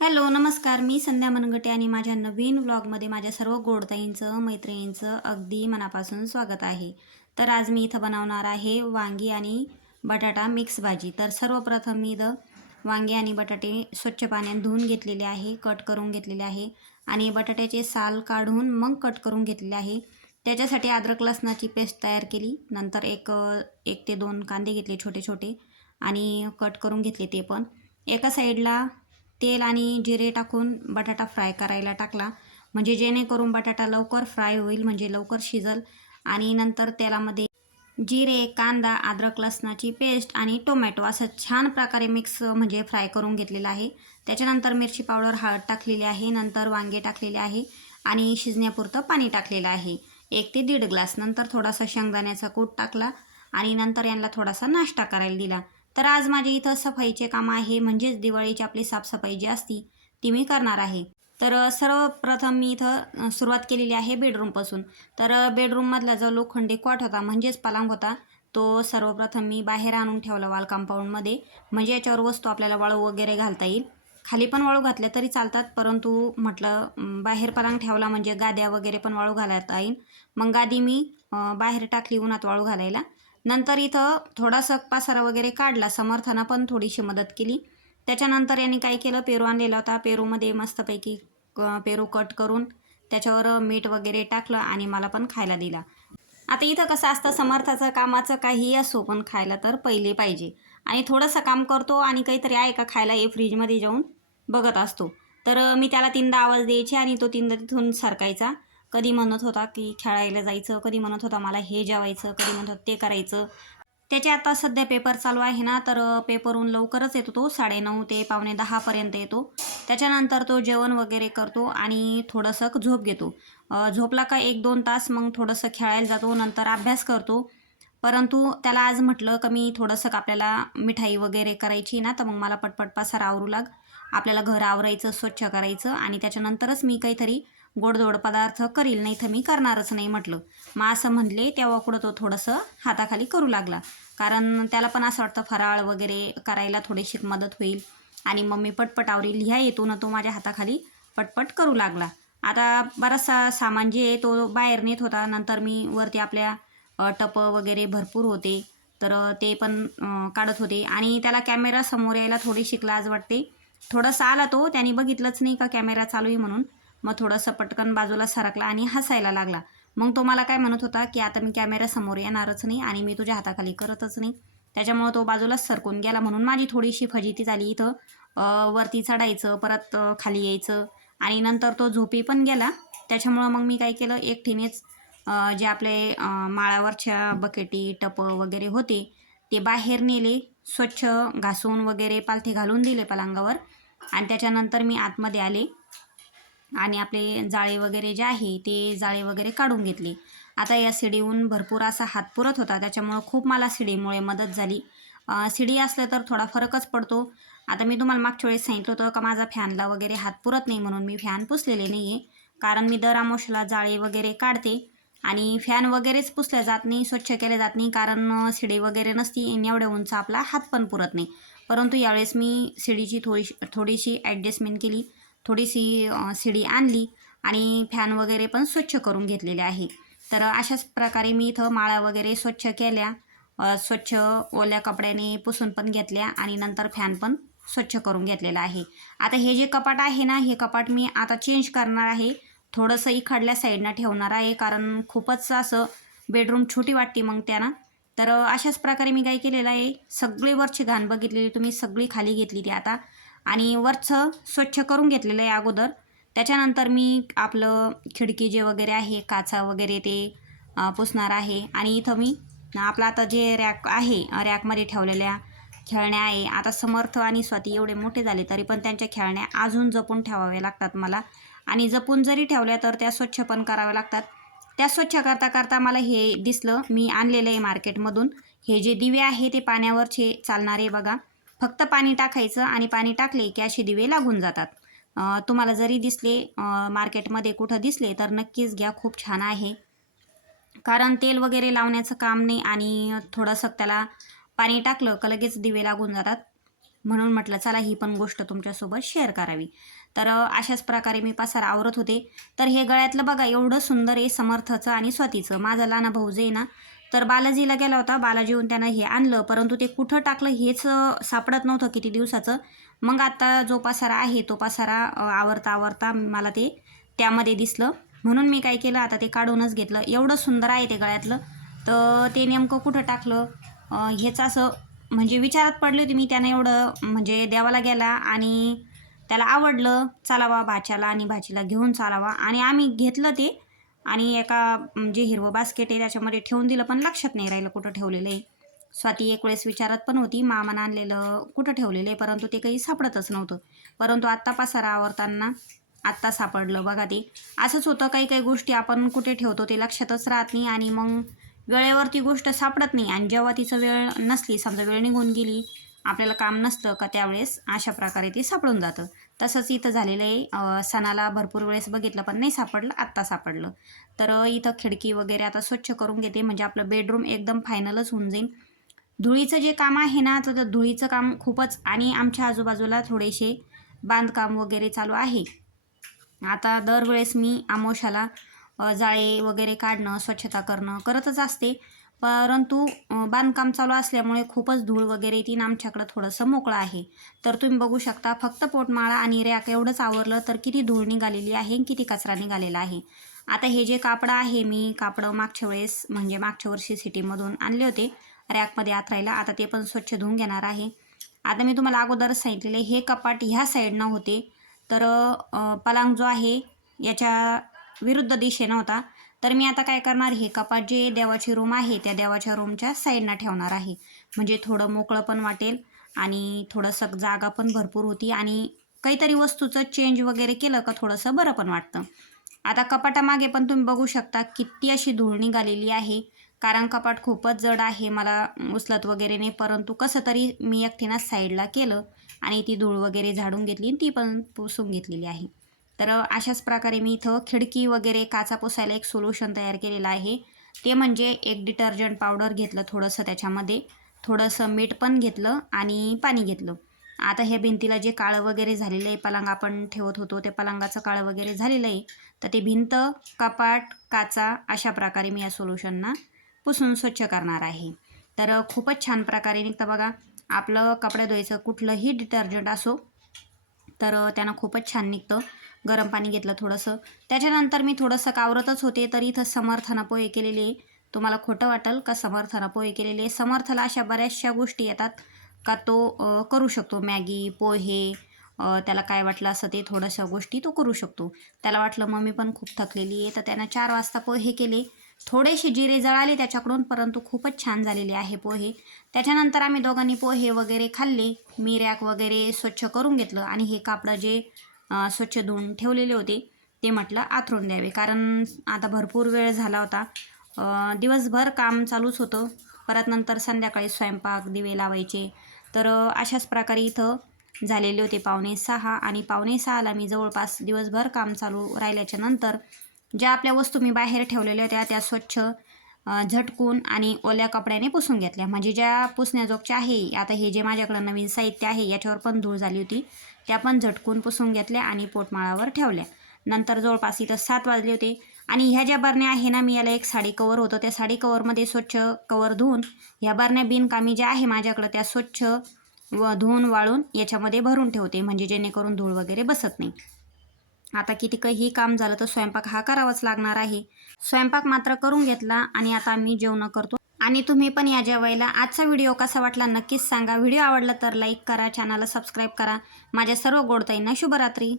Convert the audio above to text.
Hello, नमस्कार. मी संध्या मनगटे आणि माझ्या नवीन व्लॉगमध्ये माझ्या सर्व गोडताईंचं, मैत्रिणींचं अगदी मनापासून स्वागत आहे. तर आज मी इथं बनवणार आहे वांगी आणि बटाटा मिक्स भाजी. तर सर्वप्रथम मी इथं वांगी आणि बटाटे स्वच्छ पाण्याने धुवून घेतलेले आहे, कट करून घेतलेले आहे आणि बटाट्याचे साल काढून मग कट करून घेतलेले आहे. त्याच्यासाठी अद्रक लसणाची पेस्ट तयार केली. नंतर एक ते 2 कांदे घेतले छोटे छोटे आणि कट करून घेतले ते पण. एका साईडला तेल आणि जिरे टाकून बटाटा फ्राय करायला टाकला, म्हणजे जेणेकरून बटाटा लवकर फ्राय होईल, म्हणजे लवकर शिजल. आणि नंतर तेलामध्ये जिरे, कांदा, अद्रक लसणाची पेस्ट आणि टोमॅटो असं छान प्रकारे मिक्स म्हणजे फ्राय करून घेतलेलं आहे. त्याच्यानंतर मिरची पावडर, हळद टाकलेली आहे. नंतर वांगे टाकलेले आहे आणि शिजण्यापुरतं पाणी टाकलेलं आहे 1 ते 1.5 ग्लास. नंतर थोडासा शेंगदाण्याचा कूट टाकला आणि नंतर यांना थोडासा नाश्ता करायला दिला. तर आज माझे इथं सफाईचे काम आहे, म्हणजेच दिवाळीची आपली साफसफाई जी असती ती मी करणार आहे. तर सर्वप्रथम मी इथं सुरुवात केलेली आहे बेडरूमपासून. तर बेडरूममधला जो लोखंडी कॉट होता म्हणजेच पलंग होता, तो सर्वप्रथम मी बाहेर आणून ठेवला वॉल कंपाऊंडमध्ये, म्हणजे याच्यावर वस्तू आपल्याला वाळू वगैरे घालता येईल. खाली पण वाळू घातल्या तरी चालतात, परंतु म्हटलं बाहेर पलंग ठेवला म्हणजे गाद्या वगैरे पण वाळू घालता येईल. मग गादी मी बाहेर टाकली उन्हात वाळू घालायला. नंतर इथं थोडासा पसारा वगैरे काढला, समर्थानं पण थोडीशी मदत केली. त्याच्यानंतर यांनी काय केलं, पेरू आणलेला होता, पेरूमध्ये मस्तपैकी पेरू कट करून त्याच्यावर मीठ वगैरे टाकलं आणि मला पण खायला दिला. आता इथं कसं असतं, समर्थाचं कामाचं काहीही असो पण खायला तर पहिले पाहिजे. आणि थोडंसं काम करतो आणि काहीतरी आहे का खायला हे फ्रीजमध्ये जाऊन बघत असतो. तर मी त्याला 3दा आवाज द्यायचे आणि तो 3दा तिथून सरकायचा. कधी म्हणत होता की खेळायला जायचं, कधी म्हणत होता मला हे जेवायचं, कधी म्हणत होता ते करायचं. त्याचे आता सध्या पेपर चालू आहे ना, तर पेपरहून लवकरच येतो तो, 9:30 ते 9:45 पर्यंत येतो. त्याच्यानंतर तो जेवण वगैरे करतो आणि थोडंसं झोप घेतो. झोपला का 1-2 तास मग थोडंसं खेळायला जातो, नंतर अभ्यास करतो. परंतु त्याला आज म्हटलं का मी थोडंसं आपल्याला मिठाई वगैरे करायची ना, तर मग मला पटपट पसारा आवरू लाग. आपल्याला घर आवरायचं, स्वच्छ करायचं आणि त्याच्यानंतरच मी काहीतरी गोडधोड पदार्थ करील, नाही तर मी करणारच नाही म्हटलं. मग असं म्हणले तेव्हा कुठं तो थोडंसं हाताखाली करू लागला. कारण त्याला पण असं वाटतं फराळ वगैरे करायला थोडीशी मदत होईल आणि मम्मी पटपट आवरील ह्या हेतूनं तो माझ्या हाताखाली पटपट करू लागला. आता बराचसा सामान जे आहे तो बाहेर नेत होता. नंतर मी वरती आपल्या टपं वगैरे भरपूर होते, तर ते पण काढत होते आणि त्याला कॅमेरा समोर यायला थोडीशी लाज वाटते. थोडंसं आला तो, त्याने बघितलंच नाही का कॅमेरा चालू आहे म्हणून. मग थोडंसं पटकन बाजूला सरकला आणि हसायला लागला. मग तो मला काय म्हणत होता की आता मी कॅमेऱ्यासमोर येणारच नाही आणि मी तुझ्या हाताखाली करतच नाही. त्याच्यामुळं तो बाजूलाच सरकून गेला, म्हणून माझी थोडीशी फजिती झाली इथं. वरती चढायचं, परत खाली यायचं आणि नंतर तो झोपी पण गेला. त्याच्यामुळं मग मी काय केलं, एकटीनेच जे आपले माळावरच्या बकेटी, टपं वगैरे होते ते बाहेर नेले, स्वच्छ घासून वगैरे पालथे घालून दिले पलंगावर आणि त्याच्यानंतर मी आतमध्ये आले आणि आपले जाळे वगैरे जे आहे ते जाळे वगैरे काढून घेतले. आता या शिडीहून भरपूर असा हात पुरत होता, त्याच्यामुळं खूप मला शिडीमुळे मदत झाली. शिडी असलं तर थोडा फरकच पडतो. आता मी तुम्हाला मागच्या वेळेस सांगितलं होतं का माझा फॅनला वगैरे हात पुरत नाही, म्हणून मी फॅन पुसलेले नाही आहे. कारण मी दर अमावस्येला जाळे वगैरे काढते आणि फॅन वगैरेच पुसल्या जात नाही, स्वच्छ केले जात नाही, कारण शिडी वगैरे नसती आणि एवढ्या उंच आपला हात पण पुरत नाही. परंतु यावेळेस मी शिडीची थोडीशी ॲडजस्टमेंट केली, थोडीशी शिडी आणली आणि फॅन वगैरे पण स्वच्छ करून घेतलेले आहे. तर अशाच प्रकारे मी इथं माळा वगैरे स्वच्छ केल्या, स्वच्छ ओल्या कपड्याने पुसून पण घेतल्या आणि नंतर फॅन पण स्वच्छ करून घेतलेला आहे. आता हे जे कपाट आहे ना, हे कपाट मी आता चेंज करणार आहे. थोडंसं इकडल्या साईडनं ठेवणार आहे, कारण खूपच असं बेडरूम छोटी वाटते मग त्यानं. तर अशाच प्रकारे मी काय केलेलं आहे, सगळी वरची घाण बघितलेली तुम्ही, सगळी खाली घेतली ती आता आणि वरचं स्वच्छ करून घेतलेलं आहे अगोदर. त्याच्यानंतर मी आपलं खिडकी जे वगैरे आहे, काचा वगैरे ते पुसणार आहे. आणि इथं मी आपलं आता जे रॅक आहे, रॅकमध्ये ठेवलेल्या खेळण्या आहे. आता समर्थ आणि स्वाती एवढे मोठे झाले तरी पण त्यांच्या खेळण्या अजून जपून ठेवाव्या लागतात मला, आणि जपून जरी ठेवल्या तर त्या स्वच्छ पण कराव्या लागतात. त्या स्वच्छ करता करता मला हे दिसलं, मी आणलेलं आहे मार्केटमधून. हे जे दिवे आहे ते पाण्यावरचे चालणारे बघा, फक्त पाणी टाकायचं आणि पाणी टाकले की असे दिवे लागून जातात. तुम्हाला जरी दिसले मार्केटमध्ये कुठं दिसले तर नक्कीच घ्या, खूप छान आहे. कारण तेल वगैरे लावण्याचं काम नाही आणि थोडंसं त्याला पाणी टाकलं का लगेच दिवे लागून जातात. म्हणून म्हटलं चला ही पण गोष्ट तुमच्यासोबत शेअर करावी. तर अशाच प्रकारे मी पसारा आवरत होते. तर हे गळ्यातलं बघा एवढं सुंदर आहे समर्थचं आणि स्वातीचं. माझा लहाना भाऊजे आहे ना, तर बालाजीला गेला होता. बालाजीहून त्यानं हे आणलं, परंतु ते कुठं टाकलं हेच सापडत नव्हतं किती दिवसाचं. मग आता जो पसारा आहे तो पसारा आवरता आवरता मला ते त्यामध्ये दिसलं, म्हणून मी काय केलं आता ते काढूनच घेतलं. एवढं सुंदर आहे ते गळ्यातलं. तर ते नेमकं कुठं टाकलं हेच असं म्हणजे विचारात पडली होती मी. त्यानं एवढं म्हणजे देवाला गेला आणि त्याला आवडलं. चालावा भाच्याला आणि भाचीला घेऊन चालावा आणि आम्ही घेतलं ते आणि एका जे हिरवं बास्केट आहे त्याच्यामध्ये ठेवून दिलं, पण लक्षात नाही राहिलं कुठं ठेवलेलं आहे. स्वाती एक वेळेस विचारत पण होती मामानं आणलेलं कुठं ठेवलेलं आहे, परंतु ते काही सापडतच नव्हतं. परंतु आत्ता पसारा आवरताना आत्ता सापडलं बघा ते. असंच होतं काही काही गोष्टी आपण कुठे ठेवतो ते लक्षातच राहत नाही आणि मग वेळेवर ती गोष्ट सापडत नाही आणि जेव्हा तिचं वेळ नसली, समजा वेळ निघून गेली, आपल्याला काम नसतं का त्यावेळेस अशा प्रकारे ते सापडून जातं. तसंच इथं झालेलं आहे. सणाला भरपूर वेळेस बघितलं पण नाही सापडलं, आत्ता सापडलं. तर इथं खिडकी वगैरे आता स्वच्छ करून घेते म्हणजे आपलं बेडरूम एकदम फायनलच होऊन जाईल. धुळीचं जे काम आहे ना, तर धुळीचं काम खूपच आणि आमच्या आजूबाजूला थोडेसे बांधकाम वगैरे चालू आहे. आता दरवेळेस मी अमावास्येला जाळे वगैरे काढणं, स्वच्छता करणं करतच असते. परंतु बांधकाम चालू असल्यामुळे खूपच धूळ वगैरे येते आणि आमच्याकडं थोडंसं मोकळं आहे. तर तुम्ही बघू शकता फक्त पोटमाळा आणि रॅक एवढंच आवरलं तर किती धूळ निघालेली आहे, किती कचरा निघालेला आहे. आता हे जे कापडं आहे, मी कापडं मागच्या वेळेस म्हणजे मागच्या वर्षी सिटीमधून आणले होते रॅकमध्ये आथरायला. आता ते पण स्वच्छ धुवून घेणार आहे. आता मी तुम्हाला अगोदरच सांगितलेले हे कपाट ह्या साईडनं होते, तर पलंग जो आहे याच्या विरुद्ध दिशेनं होता. तर मी आता काय करणार, हे कपाट जे देवाची रूम आहे त्या देवाच्या रूमच्या साईडनं ठेवणार आहे. म्हणजे थोडं मोकळं पण वाटेल आणि थोडंसं जागा पण भरपूर होती आणि काहीतरी वस्तूचं चेंज वगैरे केलं का थोडंसं बरं पण वाटतं. आता कपाटामागे पण तुम्ही बघू शकता किती अशी धूळ निघालेली आहे. कारण कपाट खूपच जड आहे, मला उचलत वगैरे नाही, परंतु कसं तरी मी एकटीनं साईडला केलं आणि ती धूळ वगैरे झाडून घेतली आणि ती पण पुसून घेतलेली आहे. तर अशाच प्रकारे मी इथं खिडकी वगैरे काचा पुसायला एक सोल्युशन तयार केलेलं आहे. ते म्हणजे एक डिटर्जंट पावडर घेतलं थोडंसं, त्याच्यामध्ये थोडंसं मीठ पण घेतलं आणि पाणी घेतलं. आता ह्या भिंतीला जे काळं वगैरे झालेलं आहे, पलंग आपण ठेवत होतो त्या पलंगाचं काळं वगैरे झालेलं आहे, तर ते भिंत, कपाट, काचा अशा प्रकारे मी या सोल्युशनना पुसून स्वच्छ करणार आहे. तर खूपच छान प्रकारे निघतं बघा. आपलं कपडे धुवायचं कुठलंही डिटर्जंट असो तर त्यानं खूपच छान निघतं. गरम पाणी घेतलं थोडंसं. त्याच्यानंतर मी थोडंसं कावरतच होते तर इथं समर्थना पोहे केलेले आहे. तुम्हाला खोटं वाटेल का समर्थना पोहे केलेले. समर्थला अशा बऱ्याचशा गोष्टी येतात का तो करू शकतो. मॅगी, पोहे, त्याला काय वाटलं असं ते थोड्याशा गोष्टी तो करू शकतो. त्याला वाटलं मम्मी पण खूप थकलेली आहे, तर त्यानं 4 वाजता पोहे केले. थोडेसे जिरे जळाले त्याच्याकडून, परंतु खूपच छान झालेले आहे पोहे. त्याच्यानंतर आम्ही दोघांनी पोहे वगैरे खाल्ले. मी रॅक वगैरे स्वच्छ करून घेतलं आणि हे कापडं जे स्वच्छ धुवून ठेवलेले होते ते म्हटलं आथरून द्यावे, कारण आता भरपूर वेळ झाला होता. दिवसभर काम चालूच होतं. परत नंतर संध्याकाळी स्वयंपाक, दिवे लावायचे. तर अशाच प्रकारे इथं झालेले होते 5:45 आणि 5:45ला मी जवळपास दिवसभर काम चालू राहिल्याच्या नंतर ज्या आपल्या वस्तू मी बाहेर ठेवलेल्या होत्या त्या स्वच्छ झटकून आणि ओल्या कपड्याने पुसून घेतल्या. म्हणजे ज्या पुसण्याजोगच्या आहे, आता हे जे माझ्याकडं नवीन साहित्य आहे याच्यावर पण धूळ झाली होती, त्या पण झटकून पुसून घेतल्या आणि पोटमाळावर ठेवल्या. नंतर जवळपास इथं 7 वाजले होते आणि ह्या ज्या बरण्या आहे ना, मी याला एक साडी कवर होतं, त्या साडी कवरमध्ये स्वच्छ कवर धुवून ह्या बरण्या बिनकामी ज्या आहे माझ्याकडं त्या स्वच्छ धुवून वाळून याच्यामध्ये भरून ठेवते, म्हणजे जेणेकरून धूळ वगैरे बसत नाही. आता किती काही काम झालं तर स्वयंपाक हा करावाच लागणार आहे. स्वयंपाक मात्र करून घेतला आणि आता आम्ही जेवण करतो आणि तुम्ही पण या जेवायला. आजचा व्हिडिओ कसा वाटला नक्कीच सांगा. व्हिडिओ आवडला तर लाईक करा, चॅनलला सबस्क्राईब करा. माझ्या सर्व गोडताईंना शुभरात्री.